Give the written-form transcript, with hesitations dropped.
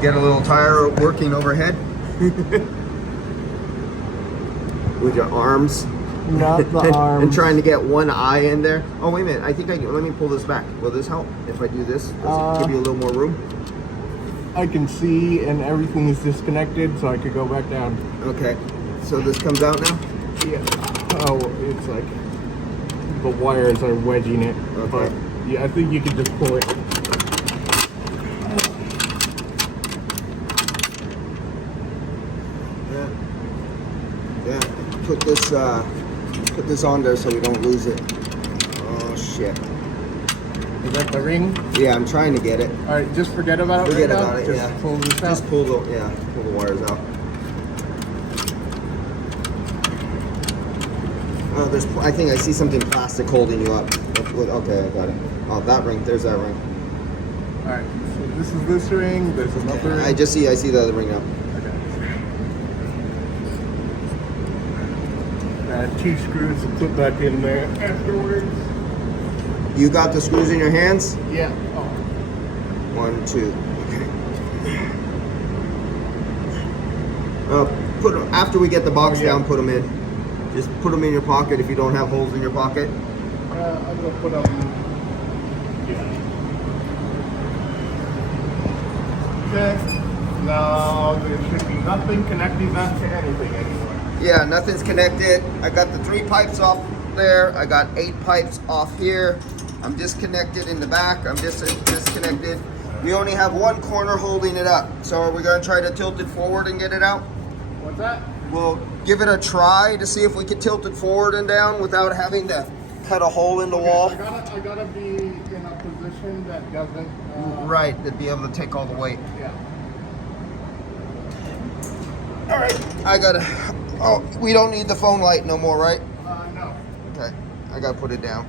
Get a little tire working overhead. With your arms. Not the arms. And trying to get one eye in there. Oh, wait a minute. I think let me pull this back. Will this help? If I do this, does it give you a little more room? I can see and everything is disconnected, so I could go back down. Okay. So this comes out now? Yeah. Oh, it's like the wires are wedging it. Okay. But yeah, I think you can just pull it. Yeah. Put this on there so we don't lose it. Oh shit. Is that the ring? Yeah, I'm trying to get it. All right, just forget about it. Forget right about now. it. Just Yeah. pull this out. Just pull the wires out. Oh, I think I see something plastic holding you up. Okay, I got it. Oh, that ring. There's that ring. All right. So this is this ring. There's another ring. I see the other ring now. Okay. Two screws to put back in there afterwards. You got the screws in your hands? Yeah. Oh. 1, 2. Okay. Put them after we get the box down. Put them in. Just put them in your pocket if you don't have holes in your pocket. I'm gonna put them. Yeah. Okay. Now there should be nothing connecting that to anything anymore. Yeah, nothing's connected. I got the 3 pipes off there. I got 8 pipes off here. I'm disconnected in the back. I'm just disconnected. We only have one corner holding it up. So are we gonna try to tilt it forward and get it out? What's that? We'll give it a try to see if we can tilt it forward and down without having to cut a hole in the wall. I gotta be in a position that doesn't. Right, to be able to take all the weight. Yeah. All right, I gotta. Oh, we don't need the phone light no more, right? No. Okay, I gotta put it down.